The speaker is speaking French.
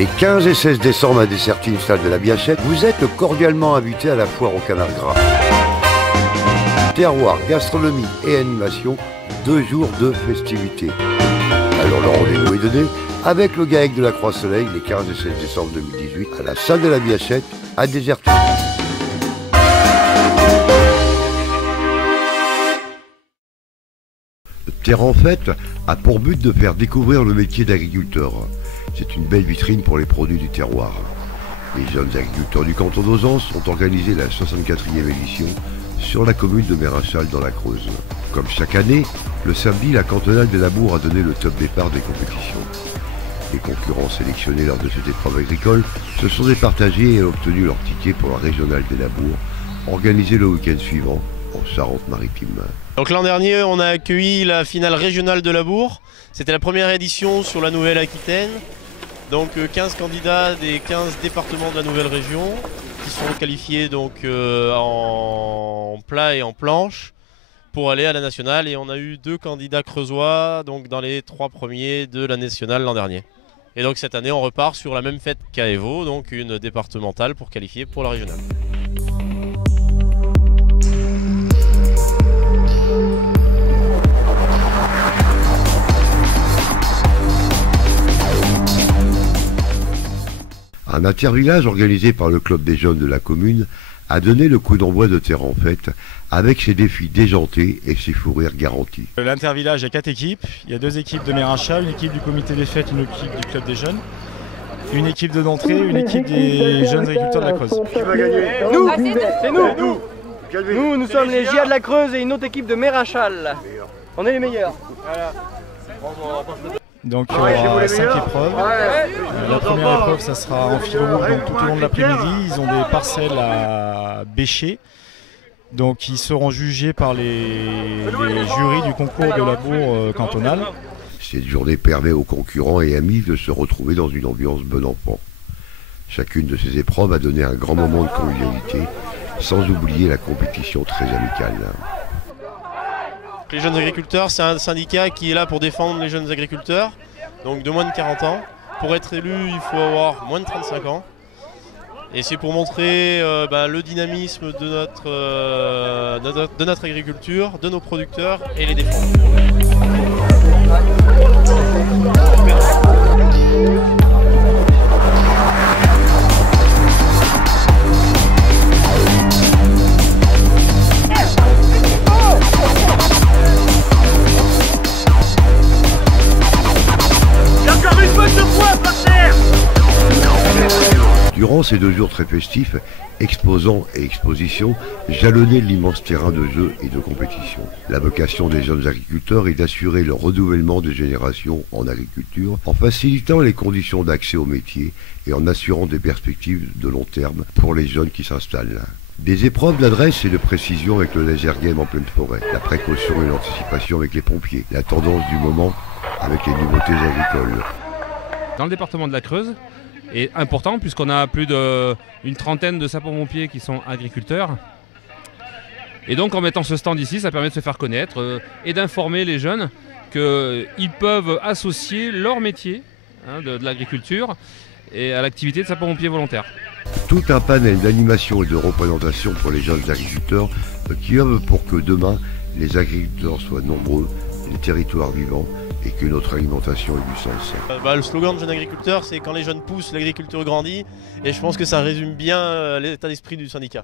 Les 15 et 16 décembre à Dessertines, salle de la Biachette, vous êtes cordialement invités à la foire au canard gras. Terroir, gastronomie et animation, 2 jours de festivités. Alors le rendez-vous est donné avec le GAEC de la Croix-Soleil les 15 et 16 décembre 2018 à la salle de la Biachette à Dessertines. Terre en Fête a pour but de faire découvrir le métier d'agriculteur. C'est une belle vitrine pour les produits du terroir. Les jeunes agriculteurs du canton d'Auzance ont organisé la 64e édition sur la commune de Mérachal dans la Creuse. Comme chaque année, le samedi, la cantonale des Labours a donné le top départ des compétitions. Les concurrents sélectionnés lors de cette épreuve agricole se sont départagés et ont obtenu leur ticket pour la régionale des Labours, organisée le week-end suivant en Charente-Maritime. Donc l'an dernier, on a accueilli la finale régionale de Labours. C'était la première édition sur la Nouvelle-Aquitaine. Donc 15 candidats des 15 départements de la nouvelle région qui sont qualifiés donc, en plat et en planche pour aller à la nationale. Et on a eu 2 candidats creusois donc dans les 3 premiers de la nationale l'an dernier. Et donc cette année, on repart sur la même fête qu'à Évaux, donc une départementale pour qualifier pour la régionale. Un intervillage organisé par le club des jeunes de la commune a donné le coup d'envoi de Terre en Fête avec ses défis déjantés et ses fous rires garantis. L'intervillage a 4 équipes. Il y a 2 équipes de Mérachal, une équipe du comité des fêtes, une équipe du club des jeunes, une équipe de d'entrée, une équipe des jeunes agriculteurs de la Creuse. Qui va gagner? Nous, c'est nous. Nous sommes les GIA de la Creuse et une autre équipe de Mérachal. On est les meilleurs. Voilà. Donc il y aura 5 épreuves. La première épreuve, ça sera en fil rouge, donc tout au long de l'après-midi. Ils ont des parcelles à bêcher. Donc ils seront jugés par les jurys du concours de labour cantonal. Cette journée permet aux concurrents et amis de se retrouver dans une ambiance bon enfant. Chacune de ces épreuves a donné un grand moment de convivialité, sans oublier la compétition très amicale. Les jeunes agriculteurs, c'est un syndicat qui est là pour défendre les jeunes agriculteurs, donc de moins de 40 ans. Pour être élu, il faut avoir moins de 35 ans. Et c'est pour montrer le dynamisme de notre agriculture, de nos producteurs et les défendre. Durant ces 2 jours très festifs, exposants et expositions jalonnaient l'immense terrain de jeu et de compétition. La vocation des jeunes agriculteurs est d'assurer le renouvellement des générations en agriculture en facilitant les conditions d'accès au métier et en assurant des perspectives de long terme pour les jeunes qui s'installent. Des épreuves d'adresse et de précision avec le laser game en pleine forêt, la précaution et l'anticipation avec les pompiers, la tendance du moment avec les nouveautés agricoles. Dans le département de la Creuse, est important puisqu'on a plus d'une trentaine de sapeurs-pompiers qui sont agriculteurs. Et donc en mettant ce stand ici, ça permet de se faire connaître et d'informer les jeunes qu'ils peuvent associer leur métier de l'agriculture et à l'activité de sapeurs-pompiers volontaires. Tout un panel d'animation et de représentation pour les jeunes agriculteurs qui œuvrent pour que demain les agriculteurs soient nombreux, les territoires vivants et que notre alimentation ait du sens. Le slogan de Jeunes Agriculteurs, c'est quand les jeunes poussent, l'agriculture grandit. Et je pense que ça résume bien l'état d'esprit du syndicat.